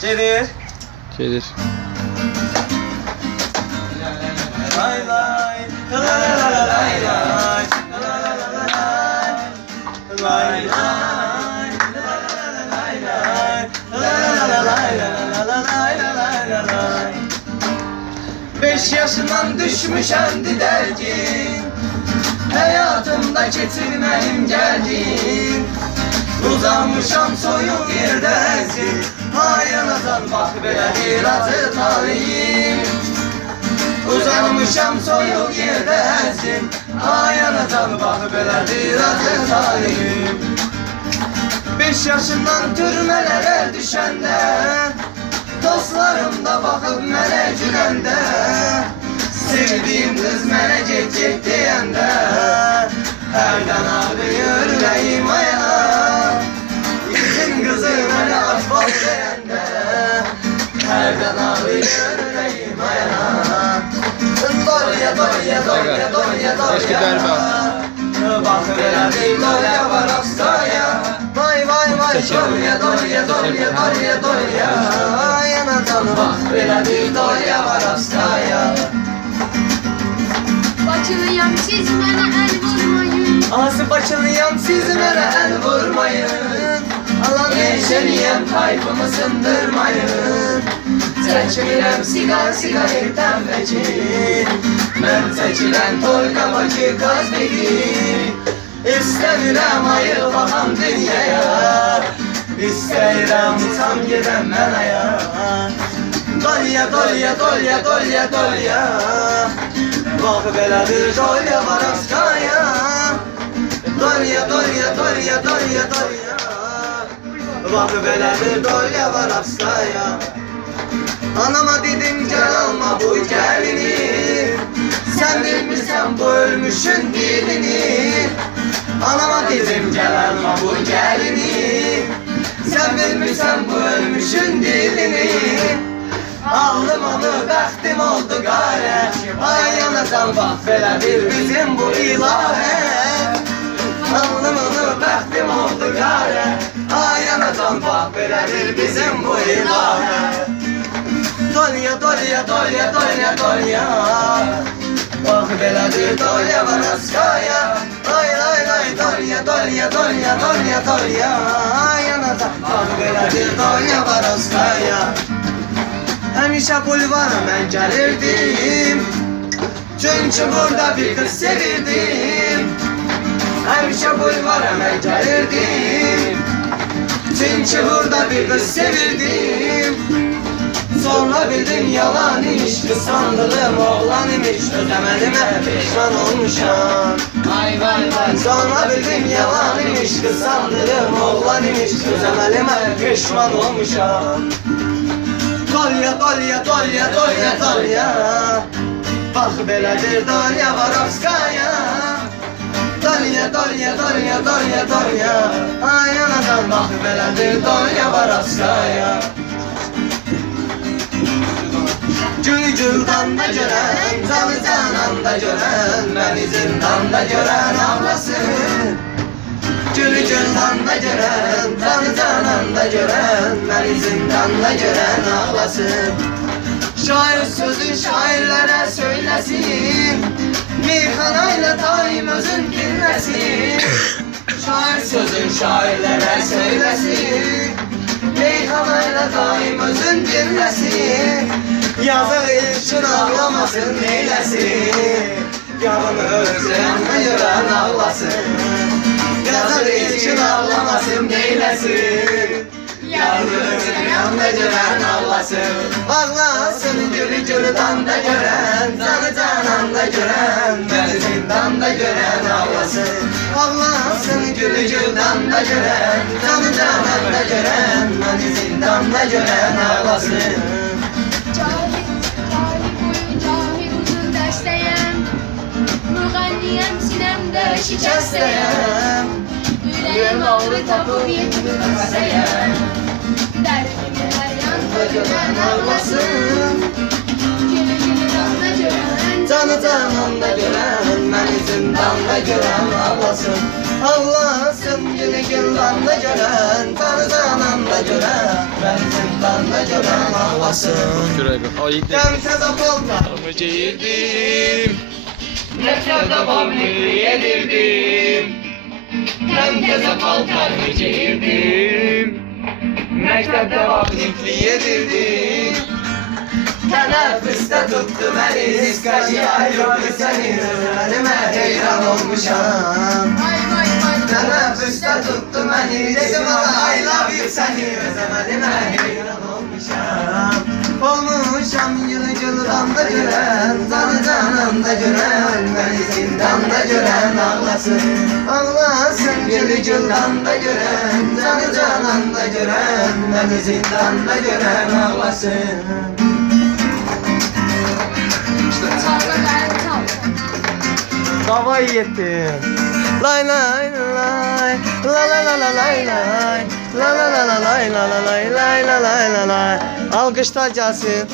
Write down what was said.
Gelir. Gelir. Lay lay, la la la la lay lay, la la la la lay, lay lay, la la la la lay lay, la la la la lay la la lay la lay. 5 yaşından düşmüşendi dergin, hayatımda getirmeyim geldin. Uzanmışam soyuq yerdə əzim, ay anadan bax belə bir acı talihim. Uzanmışam soyuq yerdə əzim, ay anadan bax belə bir acı talihim. 5 yaşından türmələrə düşəndə, dostlarım da baxıb mənə güləndə, sevdiyim qız mənə get deyəndə, hərdən ağrıyır ürəyim ayana. Bizim qızı mənə asfalt deyəndə, hərdən ağrıyır ürəyim ayana. Dolya, dolya, dolya, dolya, dolya. Bax belə bir dolya var Avstraya. Vay, vay, vay, dolya, dolya, dolya, dolya, dolya. Yana canı bax belə bir dolya var Avstraya. Bakılıyam siz mənə əl vurmayın. Ağzı bakılıyam siz mənə əl vurmayın. Alan eşeliyem tayfımı sındırmayın. Çəkilirəm sigaretdən vəkil. Mən çəkilən tolka bakı qaz deyil. İstəmirəm ayılmağam dünyaya. İstəyirəm uçam gedəm mən aya. Dolya, dolya, dolya, dolya, dolya. Bax belə bir dolya var Avstraya. Dolya, dolya, dolya, dolya, dolya. Bax belə bir dolya var Avstraya. Anama dedim gel alma bu gəlini. Sen bilmirsən bu ölmüşün dilini. Anama dedim gel alma bu gəlini. Sen bilmirsən bu ölmüşün dilini. Ağlım onu bəxtim oldu qarə. Ay anacan bax belə bir bizim bu ilahə. Ağlım onu bəxtim oldu qarə. Ay anacan bax belə bir bizim bu ilahə. Dolya, dolya, dolya, dolya, dolya. Bax belə bir dolya var Avstraya. Lay lay lay dolya, dolya, dolya, dolya, dolya. Ay anacan bax belə bir dolya var Avstraya. Həmişə bulvara mən gəlirdim, çünki burada bir qız sevirdim. Həmişə bulvara mən gəlirdim, çünki burada bir qız sevirdim. Sonra bildim yalan imiş, kısandığım oğlan imiş. Özəməlime pişman olmuşam. Vay vay vay. Sonra bildim yalan imiş, kısandığım oğlan imiş. Özəməlime pişman olmuşam. Dolya, dolya, dolya, dolya, dolya. Bax belə bir dolya var Avstraya. Dolya, dolya, dolya, dolya, dolya. Ay anadan bax belə bir dolya var Avstraya. Gül güldanda görən, canı cananda görən, məni zindanda görən ağlasın. Gül güldanda görən, canı cananda görən, məni zindanda görən ağlasın. Şair sözü şairlərə söyləsin, meyxanayla daim özün dinləsin. Şair sözü şairlərə söyləsin, meyxanayla daim özün dinləsin. Yazıq üçün ağlamasın neyləsin, yavını özlərinə görən ağlasın. Yazıq üçün ağlamasın neyləsin, yavını özlərinə görən ağlasın. Ağlasın gülü gülüdanda görən, canı cananda görən, məni zindanda görən ağlasın. Ağlasın gülü gülüdanda görən, canı cananda görən, məni zindanda görən ağlasın. Şikəstəyəm, ürəyim ağrı tapıb yetmir səsəyəm. Dərdimi hər yan görən ağlasın. Gülü gülüdanda görən, Canı cananda görən, məni zindanda görən ağlasın. Ağlasın gülü güldanda görən, canı cananda görən, məni zindanda görən ağlasın. zindanda gören ağlasın. Demtede paltarımı giyirdim, mektepte bablikli yedirdim. Demtede paltarımı giyirdim, mektepte bablikli yedirdim. Teneffüste tuttu beni, diskacı ayrıldı seni, özlerime heyran olmuşam. Teneffüste tuttu beni, dedim ona I love you seni, özlemedime heyran olmuşam. Olmuşam yılı cıldan da gören, canı cananda gören, beni zindanda gören ağlasın. Ağlasın yılı cıldan da gören, canı cananda gören, beni zindanda gören ağlasın. Kafayı yettim. Lay lay lay, la la la la lay lay, la la la la lay la la lay lay la lay la lay. Alkışlar gelsin.